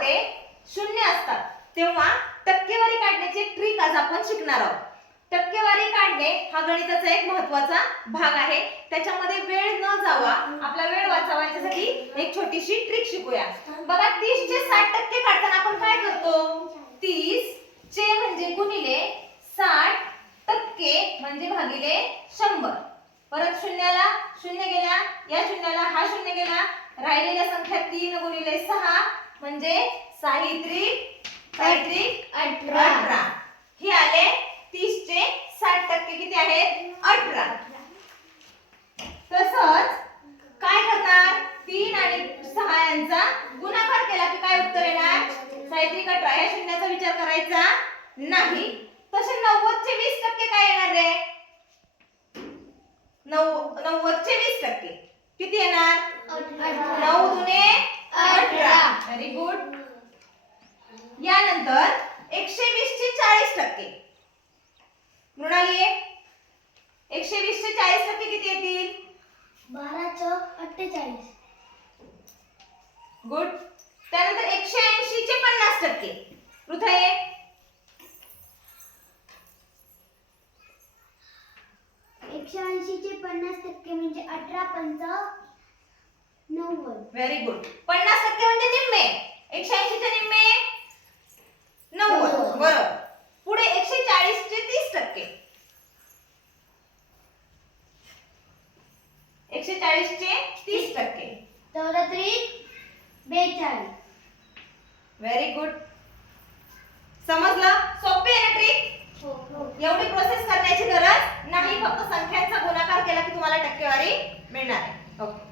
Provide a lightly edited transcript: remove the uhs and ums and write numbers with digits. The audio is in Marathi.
मध्ये शून्य असतात तेव्हा टक्केवारी काढण्याची ट्रिक आज आपण शिकणार आहोत. टक्केवारी काढणे हा गणिताचा एक महत्त्वाचा भाग आहे. त्याच्यामध्ये वेळ न जावा, आपला वेळ वाचावा याच्यासाठी एक छोटीशी ट्रिक शिकूया. बघा 30 चे 60% काढताना आपण काय करतो? 30 चे म्हणजे गुणिले 60% म्हणजे भागिले 100. परत शून्याला शून्य गेला, या शून्याला हा शून्य गेला, राहिलेल्या संख्या 3 गुणिले 6 म्हणजे 6 त्रिक 18. हे आले 30 चे 60% किती आहेत? 18. तसंच काय करणार? 3 आणि 6 यांचा गुणाकार केला की काय उत्तर येणार? 6 त्रिक 18. या शून्याचा विचार करायचा नाही. तसे 90 चे 20% काय येणार रे? 90 चे 20% किती येणार? 9 दुने 18. Very good. यानंतर 120 चे 40%. मृणाली 120 चे 40% किती येतील? 12 चौक 48. गुड. त्यानंतर 180 चे 50%. पृथ्वी 180 चे 50% म्हणजे 18 पंचा 90. Very good. 50% म्हणजे निम्मे. 180 चे निम्मे 90. बरोबर. पुढे 140 चे 30%. 140 चे 30%. 14 त्रिक 42. Very good. समजलं? सोपी आहे ना ट्रिक? एवढी प्रोसेस करण्याची गरज नाही. फक्त संख्यांचा गुणाकार केला की तुम्हाला टक्केवारी मिळणार आहे. ओके.